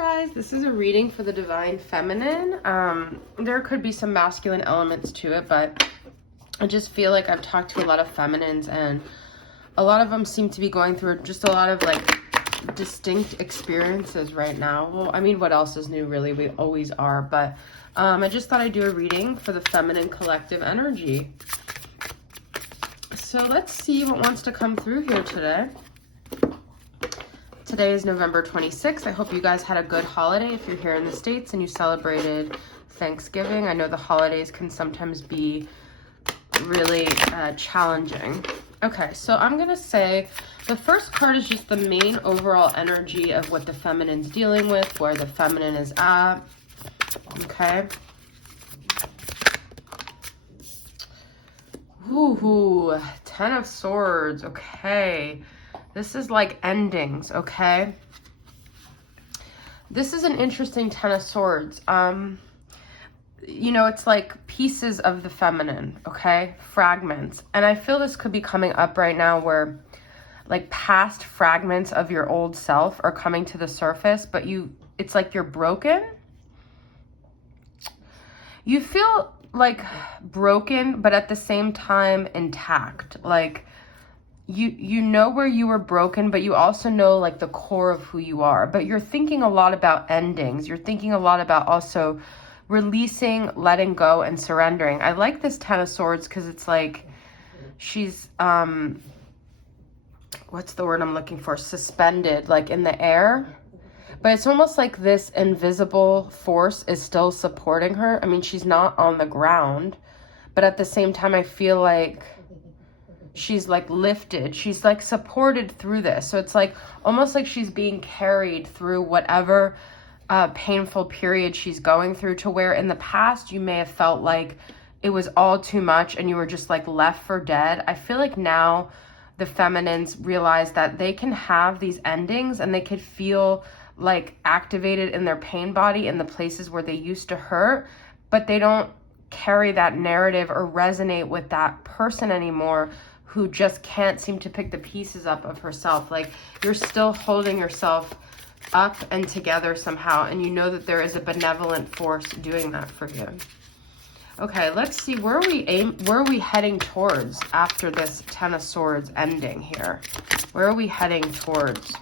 Guys, this is a reading for the Divine Feminine. There could be some masculine elements to it, but I just feel like I've talked to a lot of feminines and a lot of them seem to be going through just a lot of like distinct experiences right now. Well, I mean, what else is new really? We always are, but I just thought I'd do a reading for the feminine collective energy. So let's see what wants to come through here today. Today is November 26th. I hope you guys had a good holiday if you're here in the States and you celebrated Thanksgiving. I know the holidays can sometimes be really challenging. Okay, so I'm going to say the first card is just the main overall energy of what the feminine's dealing with, where the feminine is at. Okay. Ooh, 10 of Swords. Okay. This is like endings, okay? This is an interesting 10 of Swords. You know, it's like pieces of the feminine, okay? Fragments. And I feel this could be coming up right now where like past fragments of your old self are coming to the surface, but it's like you're broken. You feel like broken, but at the same time intact. Like you know where you were broken, but you also know like the core of who you are. But you're thinking a lot about endings. You're thinking a lot about also releasing, letting go, and surrendering. I like this 10 of Swords because it's like she's, what's the word I'm looking for? Suspended, like in the air. But it's almost like this invisible force is still supporting her. I mean, she's not on the ground, but at the same time, I feel like she's like lifted. She's like supported through this. So it's like almost like she's being carried through whatever painful period she's going through, to where in the past you may have felt like it was all too much and you were just like left for dead. I feel like now the feminines realize that they can have these endings and they could feel like activated in their pain body in the places where they used to hurt, but they don't carry that narrative or resonate with that person anymore who just can't seem to pick the pieces up of herself. Like you're still holding yourself up and together somehow, and you know that there is a benevolent force doing that for you. Okay, let's see, where are we heading towards after this 10 of Swords ending here? Where are we heading towards?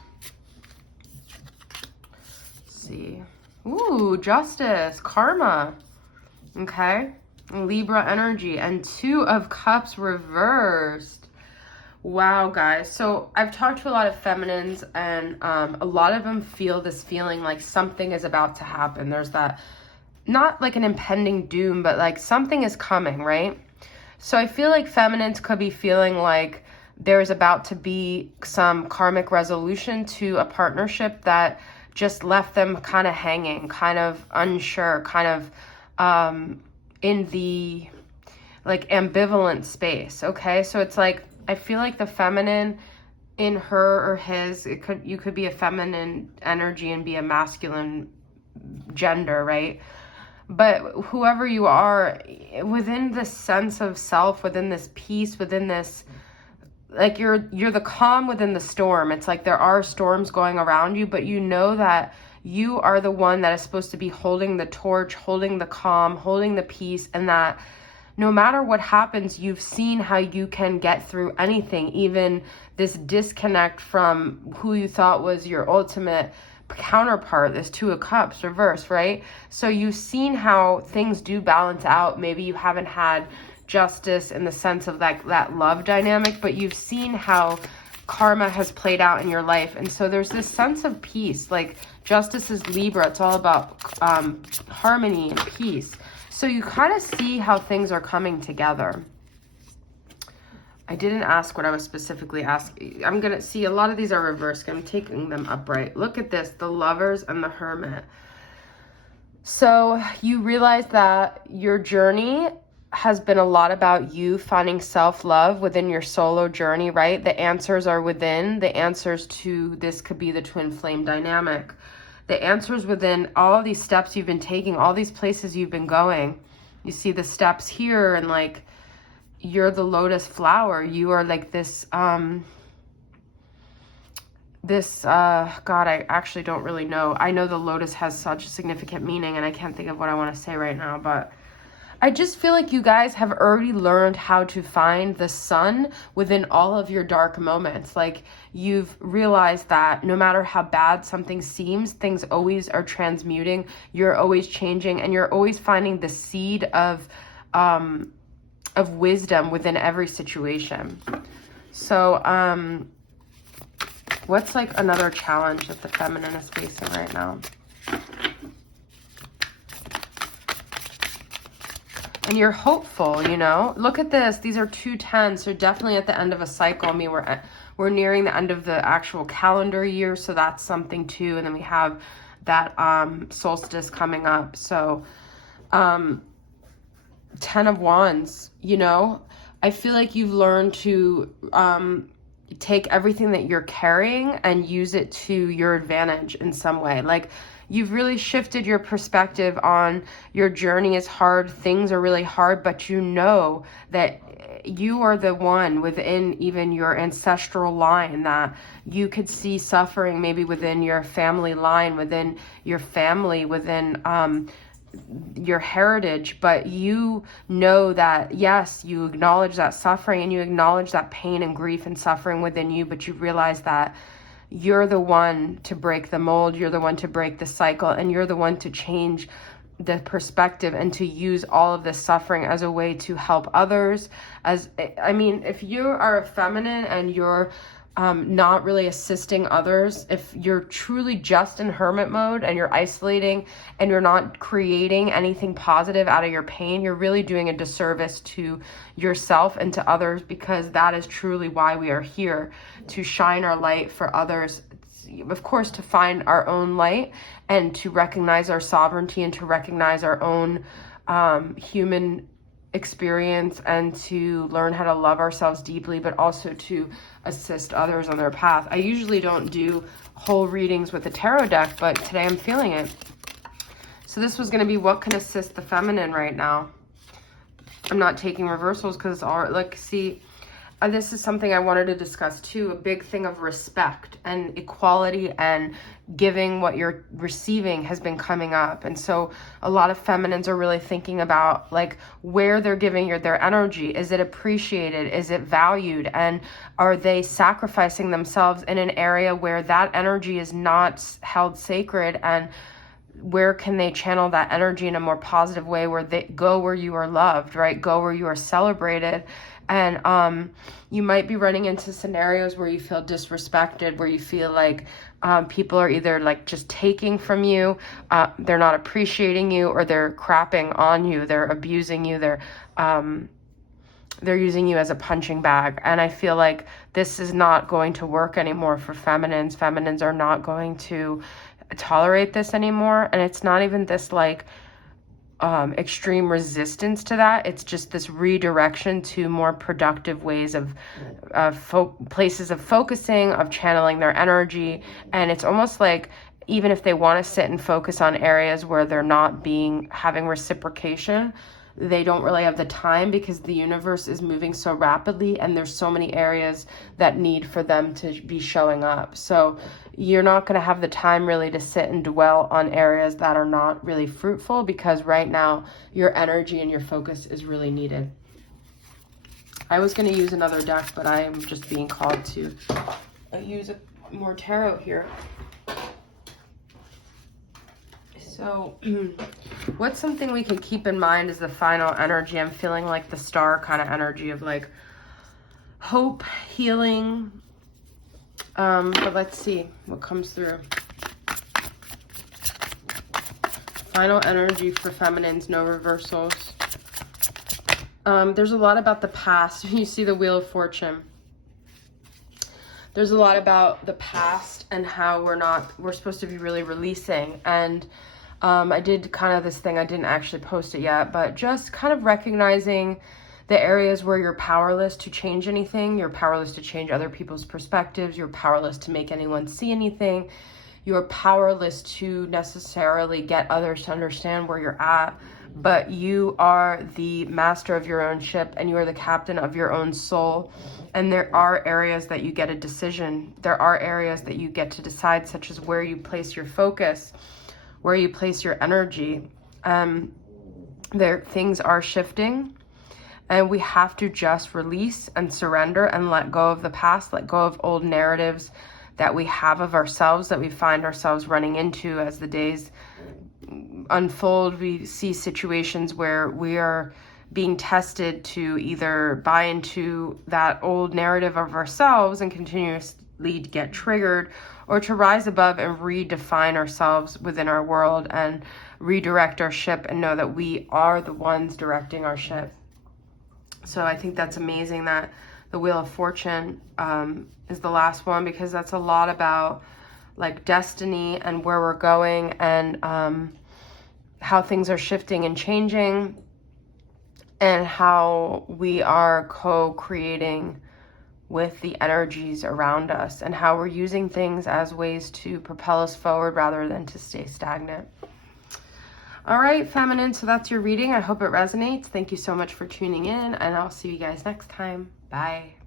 Let's see. Ooh, Justice, Karma. Okay. Libra energy and 2 of Cups reversed. Wow, guys. So I've talked to a lot of feminines and a lot of them feel this feeling like something is about to happen. There's that, not like an impending doom, but like something is coming, right? So I feel like feminines could be feeling like there's about to be some karmic resolution to a partnership that just left them kind of hanging, kind of unsure, kind of in the like ambivalent space. Okay, so it's like I feel like the feminine in her or his, you could be a feminine energy and be a masculine gender, right? But whoever you are, within this sense of self, within this peace, within this, like you're the calm within the storm. It's like there are storms going around you, but you know that you are the one that is supposed to be holding the torch, holding the calm, holding the peace, and that no matter what happens, you've seen how you can get through anything, even this disconnect from who you thought was your ultimate counterpart, this 2 of Cups reverse, right? So you've seen how things do balance out. Maybe you haven't had justice in the sense of that love dynamic, but you've seen how karma has played out in your life. And so there's this sense of peace. Like Justice is Libra. It's all about harmony and peace. So you kind of see how things are coming together. I didn't ask what I was specifically asking. I'm going to see a lot of these are reversed. I'm taking them upright. Look at this, the Lovers and the Hermit. So you realize that your journey has been a lot about you finding self-love within your solo journey, right? The answers are within. The answers to this could be the twin flame dynamic. The answers within all these steps you've been taking, all these places you've been going. You see the steps here, and like you're the lotus flower. You are like this this, God, I actually don't really know. I know the lotus has such a significant meaning, and I can't think of what I want to say right now, but I just feel like you guys have already learned how to find the sun within all of your dark moments. Like, you've realized that no matter how bad something seems, things always are transmuting. You're always changing, and you're always finding the seed of wisdom within every situation. So, what's like another challenge that the feminine is facing right now? And you're hopeful, you know? Look at this. These are 2 10s. So definitely at the end of a cycle. I mean, we're nearing the end of the actual calendar year, so that's something too. And then we have that solstice coming up. So 10 of Wands, you know? I feel like you've learned to take everything that you're carrying and use it to your advantage in some way. Like, you've really shifted your perspective on your journey is hard, things are really hard, but you know that you are the one within even your ancestral line that you could see suffering maybe within your family line, within your family, within your heritage, but you know that, yes, you acknowledge that suffering and you acknowledge that pain and grief and suffering within you, but you realize that you're the one to break the mold, you're the one to break the cycle, and you're the one to change the perspective and to use all of this suffering as a way to help others. I mean, if you are a feminine and you're not really assisting others, if you're truly just in hermit mode and you're isolating and you're not creating anything positive out of your pain, you're really doing a disservice to yourself and to others, because that is truly why we are here, to shine our light for others. Of course, to find our own light and to recognize our sovereignty and to recognize our own human experience and to learn how to love ourselves deeply, but also to assist others on their path. I usually don't do whole readings with the tarot deck, but today I'm feeling it. So this was going to be what can assist the feminine right now. I'm not taking reversals because it's all like, see, this is something I wanted to discuss too, a big thing of respect and equality and giving what you're receiving has been coming up. And so a lot of feminines are really thinking about like where they're giving their energy. Is it appreciated? Is it valued? And are they sacrificing themselves in an area where that energy is not held sacred? And where can they channel that energy in a more positive way, where they go where you are loved, right? Go where you are celebrated. And you might be running into scenarios where you feel disrespected, where you feel like people are either like just taking from you, they're not appreciating you, or they're crapping on you, they're abusing you, they're using you as a punching bag. And I feel like this is not going to work anymore for feminines. Feminines are not going to tolerate this anymore. And it's not even this like extreme resistance to that. It's just this redirection to more productive ways of places of focusing, of channeling their energy. And it's almost like even if they want to sit and focus on areas where they're not having reciprocation, they don't really have the time, because the universe is moving so rapidly and there's so many areas that need for them to be showing up. So you're not going to have the time really to sit and dwell on areas that are not really fruitful, because right now your energy and your focus is really needed. I was going to use another deck, but I am just being called to use more tarot here. So what's something we can keep in mind as the final energy? I'm feeling like the star kind of energy of like hope, healing. But let's see what comes through. Final energy for feminines, no reversals. There's a lot about the past. You see the Wheel of Fortune. There's a lot about the past and how we're supposed to be really releasing. And I did kind of this thing, I didn't actually post it yet, but just kind of recognizing the areas where you're powerless to change anything. You're powerless to change other people's perspectives. You're powerless to make anyone see anything. You're powerless to necessarily get others to understand where you're at. but you are the master of your own ship and you are the captain of your own soul. And there are areas that you get a decision. There are areas that you get to decide, such as where you place your focus, where you place your energy. Things are shifting, and we have to just release and surrender and let go of the past, let go of old narratives that we have of ourselves, that we find ourselves running into as the days unfold. We see situations where we are being tested to either buy into that old narrative of ourselves and continuously get triggered, or to rise above and redefine ourselves within our world and redirect our ship and know that we are the ones directing our ship. So I think that's amazing that the Wheel of Fortune is the last one, because that's a lot about like destiny and where we're going, and how things are shifting and changing, and how we are co-creating with the energies around us, and how we're using things as ways to propel us forward rather than to stay stagnant. All right, feminine, so that's your reading. I hope it resonates. Thank you so much for tuning in, and I'll see you guys next time. Bye.